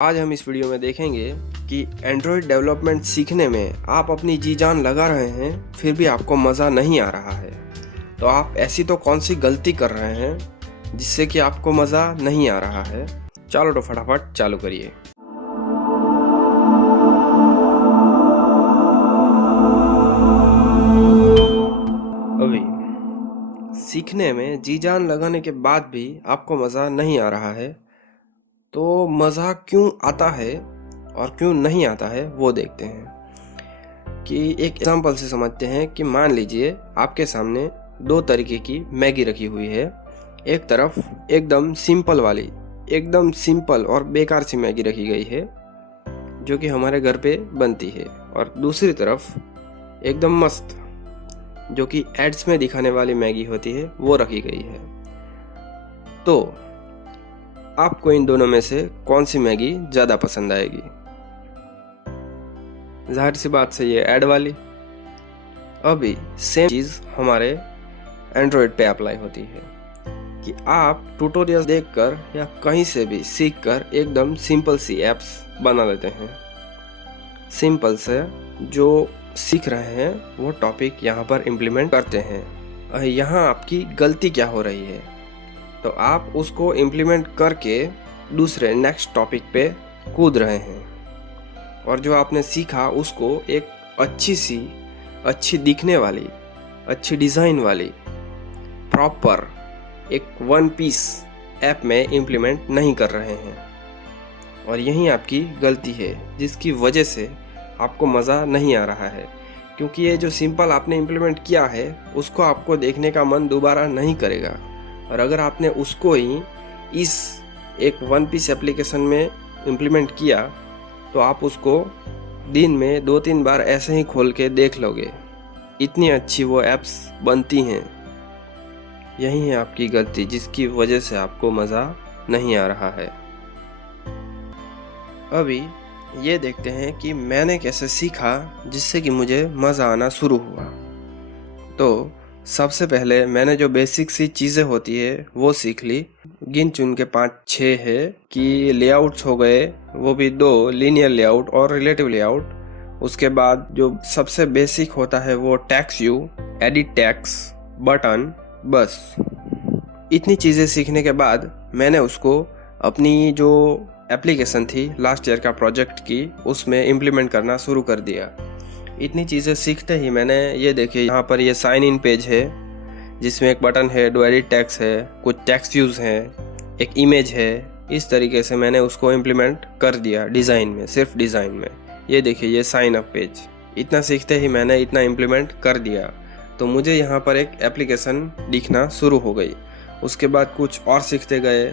आज हम इस वीडियो में देखेंगे कि एंड्रॉयड डेवलपमेंट सीखने में आप अपनी जी जान लगा रहे हैं फिर भी आपको मज़ा नहीं आ रहा है। तो आप ऐसी तो कौन सी गलती कर रहे हैं जिससे कि आपको मज़ा नहीं आ रहा है। चलो तो फटाफट चालू करिए। अभी सीखने में जी जान लगाने के बाद भी आपको मज़ा नहीं आ रहा है, तो मज़ा क्यों आता है और क्यों नहीं आता है वो देखते हैं। कि एक एग्जांपल से समझते हैं कि मान लीजिए आपके सामने दो तरीके की मैगी रखी हुई है। एक तरफ एकदम सिंपल और बेकार सी मैगी रखी गई है जो कि हमारे घर पे बनती है, और दूसरी तरफ एकदम मस्त जो कि एड्स में दिखाने वाली मैगी होती है वो रखी गई है। तो आपको इन दोनों में से कौन सी मैगी ज़्यादा पसंद आएगी? जाहिर सी बात से ये ऐड वाली। अभी सेम चीज़ हमारे एंड्रॉयड पे अप्लाई होती है कि आप ट्यूटोरियल देखकर या कहीं से भी सीखकर एकदम सिंपल सी एप्स बना लेते हैं। सिंपल से जो सीख रहे हैं वो टॉपिक यहाँ पर इम्प्लीमेंट करते हैं। यहाँ आपकी गलती क्या हो रही है? तो आप उसको इम्प्लीमेंट करके दूसरे नेक्स्ट टॉपिक पे कूद रहे हैं, और जो आपने सीखा उसको एक अच्छी दिखने वाली, अच्छी डिज़ाइन वाली, प्रॉपर एक वन पीस ऐप में इम्प्लीमेंट नहीं कर रहे हैं। और यही आपकी गलती है जिसकी वजह से आपको मज़ा नहीं आ रहा है, क्योंकि ये जो सिंपल आपने इम्प्लीमेंट किया है उसको आपको देखने का मन दोबारा नहीं करेगा। और अगर आपने उसको ही इस एक वन पीस एप्लीकेशन में इम्प्लीमेंट किया तो आप उसको दिन में 2-3 बार ऐसे ही खोल के देख लोगे, इतनी अच्छी वो ऐप्स बनती हैं। यही है आपकी गलती जिसकी वजह से आपको मज़ा नहीं आ रहा है। अभी ये देखते हैं कि मैंने कैसे सीखा जिससे कि मुझे मज़ा आना शुरू हुआ। तो सबसे पहले मैंने जो बेसिक सी चीज़ें होती है वो सीख ली। गिन चुन के 5-6 है कि लेआउट्स हो गए, वो भी 2, लीनियर लेआउट और रिलेटिव लेआउट। उसके बाद जो सबसे बेसिक होता है वो text view, edit text, button, बस इतनी चीज़ें सीखने के बाद मैंने उसको अपनी जो एप्लीकेशन थी लास्ट ईयर का प्रोजेक्ट की उसमें इम्प्लीमेंट करना शुरू कर दिया। इतनी चीज़ें सीखते ही मैंने ये देखिए यहाँ पर ये साइन इन पेज है जिसमें एक बटन है, 2 एडिट टेक्स्ट है, कुछ टेक्स्ट व्यूज़ हैं, एक इमेज है। इस तरीके से मैंने उसको इम्प्लीमेंट कर दिया डिज़ाइन में, सिर्फ डिज़ाइन में। ये देखिए ये साइन अप पेज। इतना सीखते ही मैंने इतना इम्प्लीमेंट कर दिया तो मुझे यहाँ पर एक एप्लीकेशन दिखना शुरू हो गई। उसके बाद कुछ और सीखते गए,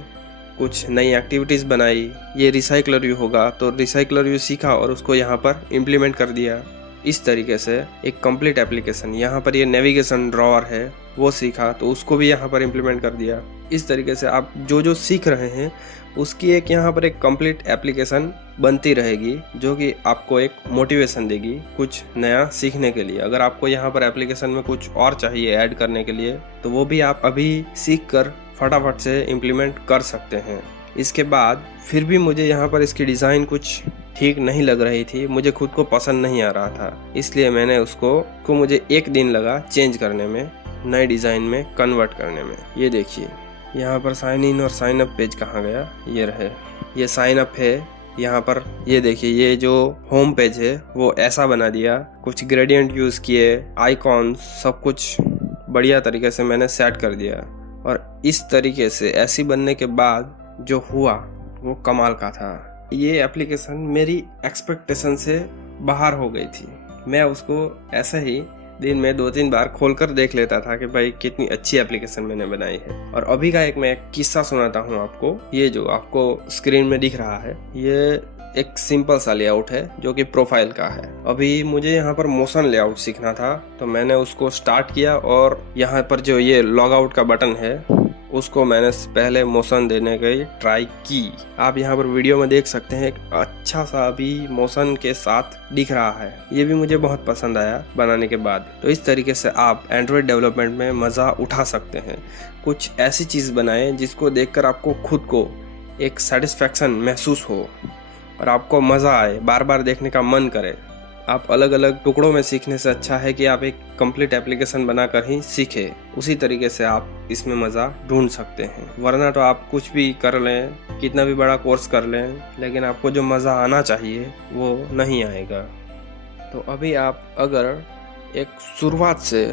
कुछ नई एक्टिविटीज़ बनाई। ये रिसाइकलर व्यू होगा तो रिसाइकलर व्यू सीखा और उसको यहाँ पर इम्प्लीमेंट कर दिया। इस तरीके से एक कंप्लीट एप्लीकेशन। यहाँ पर ये नेविगेशन ड्रॉअर है वो सीखा तो उसको भी यहाँ पर इम्प्लीमेंट कर दिया। इस तरीके से आप जो सीख रहे हैं उसकी एक यहाँ पर एक कंप्लीट एप्लीकेशन बनती रहेगी जो कि आपको एक मोटिवेशन देगी कुछ नया सीखने के लिए। अगर आपको यहाँ पर एप्लीकेशन में कुछ और चाहिए ऐड करने के लिए तो वो भी आप अभी सीख कर फटाफट से इम्प्लीमेंट कर सकते हैं। इसके बाद फिर भी मुझे यहाँ पर इसकी डिज़ाइन कुछ ठीक नहीं लग रही थी, मुझे खुद को पसंद नहीं आ रहा था, इसलिए मैंने उसको मुझे 1 दिन लगा चेंज करने में, नए डिज़ाइन में कन्वर्ट करने में। ये देखिए यहाँ पर साइन इन और साइन अप पेज कहाँ गया? ये रहे, ये साइन अप है यहाँ पर। ये देखिए ये जो होम पेज है वो ऐसा बना दिया, कुछ ग्रेडियंट यूज़ किए, आइकॉन्स सब कुछ बढ़िया तरीके से मैंने सेट कर दिया। और इस तरीके से ऐसी बनने के बाद जो हुआ वो कमाल का था। ये एप्लीकेशन मेरी एक्सपेक्टेशन से बाहर हो गई थी। मैं उसको ऐसे ही दिन में 2-3 बार खोलकर देख लेता था कि भाई कितनी अच्छी एप्लीकेशन मैंने बनाई है। और अभी का मैं एक किस्सा सुनाता हूँ आपको। ये जो आपको स्क्रीन में दिख रहा है ये एक सिंपल सा लेआउट है जो कि प्रोफाइल का है। अभी मुझे यहाँ पर मोशन लेआउट सीखना था तो मैंने उसको स्टार्ट किया, और यहाँ पर जो ये लॉग आउट का बटन है उसको मैंने पहले मोशन देने की ट्राई की। आप यहाँ पर वीडियो में देख सकते हैं अच्छा सा अभी मोशन के साथ दिख रहा है। ये भी मुझे बहुत पसंद आया बनाने के बाद। तो इस तरीके से आप एंड्रॉयड डेवलपमेंट में मज़ा उठा सकते हैं। कुछ ऐसी चीज़ बनाएं जिसको देखकर आपको खुद को एक सेटिस्फैक्शन महसूस हो। और आपको मज़ा आए, बार बार देखने का मन करे। आप अलग अलग टुकड़ों में सीखने से अच्छा है कि आप एक कंप्लीट एप्लीकेशन बनाकर ही सीखें। उसी तरीके से आप इसमें मज़ा ढूंढ सकते हैं। वरना तो आप कुछ भी कर लें, कितना भी बड़ा कोर्स कर लें, लेकिन आपको जो मज़ा आना चाहिए वो नहीं आएगा। तो अभी आप अगर एक शुरुआत से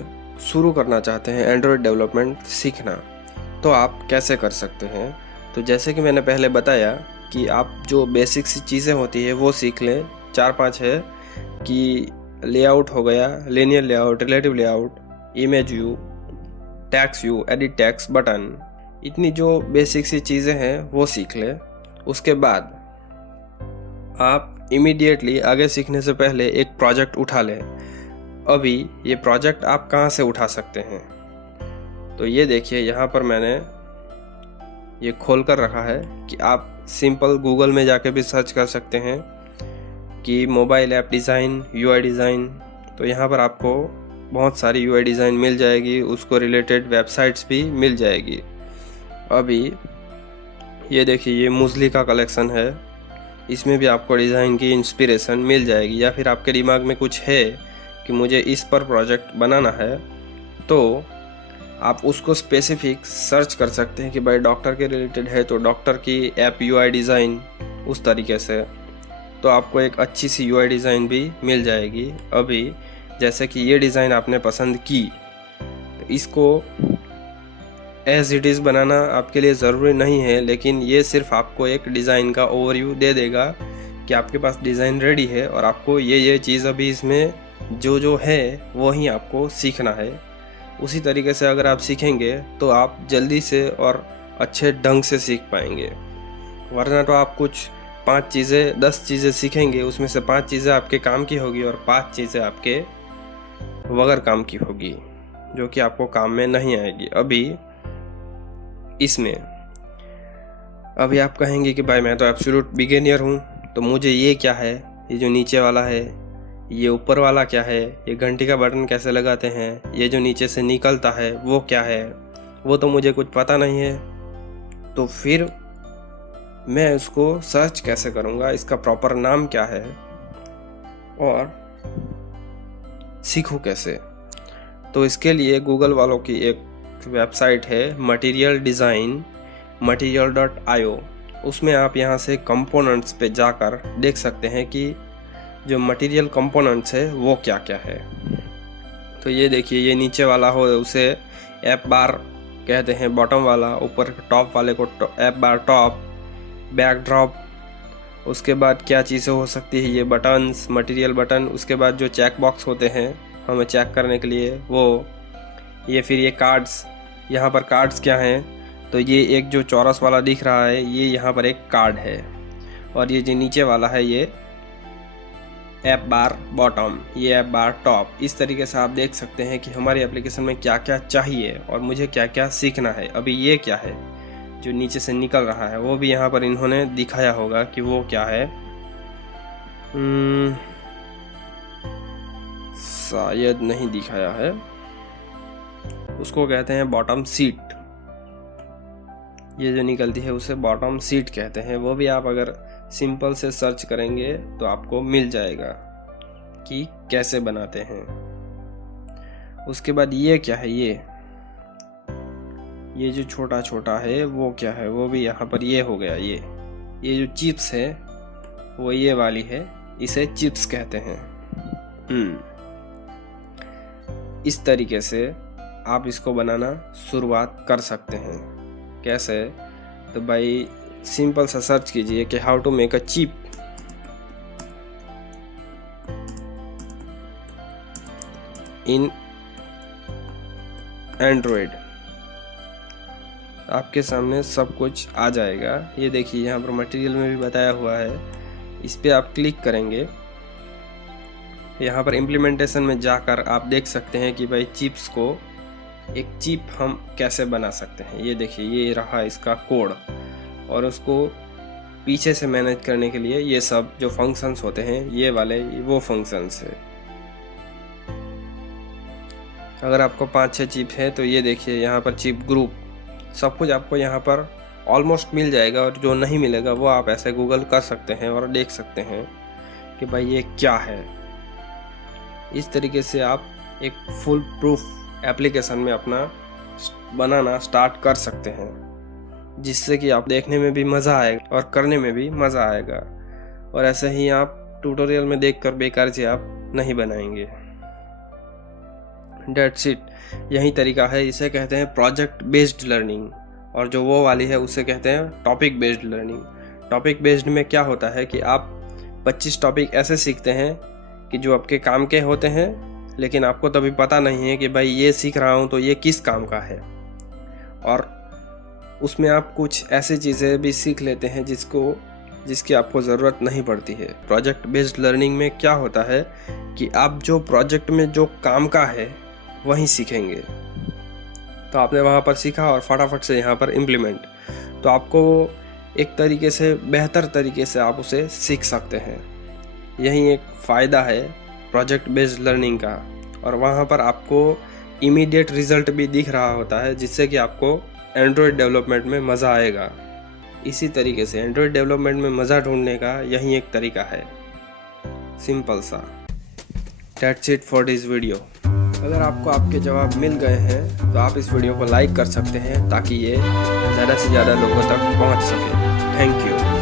शुरू करना चाहते हैं एंड्रॉयड डेवलपमेंट सीखना, तो आप कैसे कर सकते हैं? तो जैसे कि मैंने पहले बताया कि आप जो बेसिक सी चीज़ें होती है वो सीख लें। 4-5 है कि लेआउट हो गया, linear layout, relative layout, image view, text view, edit text, button, इतनी जो बेसिक सी चीज़ें हैं वो सीख लें। उसके बाद आप इमीडिएटली आगे सीखने से पहले एक प्रोजेक्ट उठा लें। अभी ये प्रोजेक्ट आप कहाँ से उठा सकते हैं? तो ये देखिए, यहाँ पर मैंने ये खोल कर रखा है कि आप सिंपल गूगल में जाके भी सर्च कर सकते हैं कि mobile app design, UI design. तो यहाँ पर आपको बहुत सारी यूआई डिज़ाइन मिल जाएगी, उसको रिलेटेड वेबसाइट्स भी मिल जाएगी। अभी ये देखिए, ये मुज़ली का कलेक्शन है, इसमें भी आपको डिज़ाइन की इंस्पिरेशन मिल जाएगी। या फिर आपके दिमाग में कुछ है कि मुझे इस पर प्रोजेक्ट बनाना है, तो आप उसको स्पेसिफिक सर्च कर सकते हैं कि भाई डॉक्टर के रिलेटेड है तो डॉक्टर की ऐप यूआई डिज़ाइन, उस तरीके से तो आपको एक अच्छी सी यूआई डिज़ाइन भी मिल जाएगी। अभी जैसे कि ये डिज़ाइन आपने पसंद की, तो इसको एज इट इज़ बनाना आपके लिए ज़रूरी नहीं है, लेकिन ये सिर्फ आपको एक डिज़ाइन का ओवरव्यू दे देगा कि आपके पास डिज़ाइन रेडी है और आपको ये चीज़ अभी इसमें जो है वो ही आपको सीखना है। उसी तरीके से अगर आप सीखेंगे तो आप जल्दी से और अच्छे ढंग से सीख पाएंगे। वरना तो आप कुछ 5 चीज़ें 10 चीज़ें सीखेंगे, उसमें से 5 चीज़ें आपके काम की होगी और 5 चीज़ें आपके बगैर काम की होगी, जो कि आपको काम में नहीं आएगी। अभी आप कहेंगे कि भाई मैं तो एब्सोल्यूट बिगिनर हूँ, तो मुझे ये क्या है, ये जो नीचे वाला है, ये ऊपर वाला क्या है, ये घंटी का बटन कैसे लगाते हैं, ये जो नीचे से निकलता है वो क्या है, वो तो मुझे कुछ पता नहीं है। तो फिर मैं उसको सर्च कैसे करूँगा, इसका प्रॉपर नाम क्या है और सीखूँ कैसे? तो इसके लिए गूगल वालों की एक वेबसाइट है मटेरियल डिज़ाइन, material.io। उसमें आप यहाँ से कंपोनेंट्स पे जाकर देख सकते हैं कि जो मटेरियल कंपोनेंट्स है वो क्या क्या है। तो ये देखिए, ये नीचे वाला हो उसे ऐप बार कहते हैं, बॉटम वाला, ऊपर टॉप वाले को ऐप बार टॉप, बैकड्रॉप। उसके बाद क्या चीज़ें हो सकती है, ये बटन्स, मटेरियल बटन। उसके बाद जो चेक बॉक्स होते हैं हमें चेक करने के लिए वो, ये फिर ये कार्ड्स। यहाँ पर कार्ड्स क्या हैं, तो ये एक जो चौरस वाला दिख रहा है ये यहाँ पर एक कार्ड है, और ये जो नीचे वाला है ये ऐप बार बॉटम, ये ऐप बार टॉप। इस तरीके से आप देख सकते हैं कि हमारी एप्लीकेशन में क्या क्या चाहिए और मुझे क्या क्या सीखना है। अभी ये क्या है जो नीचे से निकल रहा है, वो भी यहाँ पर इन्होंने दिखाया होगा कि वो क्या है। शायद नहीं दिखाया है। उसको कहते हैं बॉटम सीट। ये जो निकलती है उसे बॉटम सीट कहते हैं। वो भी आप अगर सिंपल से सर्च करेंगे तो आपको मिल जाएगा कि कैसे बनाते हैं। उसके बाद ये क्या है, ये जो छोटा छोटा है वो क्या है, वो भी यहाँ पर ये हो गया। ये जो चिप्स है वो ये वाली है, इसे चिप्स कहते हैं। इस तरीके से आप इसको बनाना शुरुआत कर सकते हैं। कैसे? तो भाई सिंपल सा सर्च कीजिए कि how to make a chip in Android. आपके सामने सब कुछ आ जाएगा। ये देखिए, यहाँ पर मटेरियल में भी बताया हुआ है। इस पे आप क्लिक करेंगे, यहाँ पर इम्प्लीमेंटेशन में जाकर आप देख सकते हैं कि भाई चिप्स को, एक चिप हम कैसे बना सकते हैं। ये देखिए, ये रहा इसका कोड, और उसको पीछे से मैनेज करने के लिए ये सब जो फंक्शंस होते हैं, ये वाले वो फंक्शंस है। अगर आपको 5-6 चिप है तो ये देखिए यहाँ पर चिप ग्रुप, सब कुछ आपको यहाँ पर ऑलमोस्ट मिल जाएगा, और जो नहीं मिलेगा वो आप ऐसे गूगल कर सकते हैं और देख सकते हैं कि भाई ये क्या है। इस तरीके से आप एक फुल प्रूफ एप्लीकेशन में अपना बनाना स्टार्ट कर सकते हैं, जिससे कि आप देखने में भी मज़ा आएगा और करने में भी मज़ा आएगा। और ऐसे ही आप ट्यूटोरियल में देखकर बेकार से आप नहीं बनाएंगे। डेट्स इट, यही तरीका है। इसे कहते हैं प्रोजेक्ट बेस्ड लर्निंग, और जो वो वाली है उसे कहते हैं topic based learning. Topic based में क्या होता है कि आप 25 टॉपिक ऐसे सीखते हैं कि जो आपके काम के होते हैं, लेकिन आपको तभी पता नहीं है कि भाई ये सीख रहा हूँ तो ये किस काम का है। और उसमें आप कुछ ऐसी चीज़ें भी सीख लेते हैं जिसकी आपको ज़रूरत नहीं पड़ती है। प्रोजेक्ट बेस्ड लर्निंग में क्या होता है कि आप जो प्रोजेक्ट में जो काम का है वहीं सीखेंगे। तो आपने वहाँ पर सीखा और फटाफट से यहाँ पर इम्प्लीमेंट, तो आपको एक तरीके से बेहतर तरीके से आप उसे सीख सकते हैं। यही एक फ़ायदा है प्रोजेक्ट बेस्ड लर्निंग का। और वहाँ पर आपको इमीडिएट रिज़ल्ट भी दिख रहा होता है, जिससे कि आपको एंड्रॉयड डेवलपमेंट में मज़ा आएगा। इसी तरीके से एंड्रॉयड डेवलपमेंट में मज़ा ढूंढने का यही एक तरीका है, सिंपल सा। That's it for this video. अगर आपको आपके जवाब मिल गए हैं तो आप इस वीडियो को लाइक कर सकते हैं, ताकि ये ज़्यादा से ज़्यादा लोगों तक पहुंच सके। Thank you.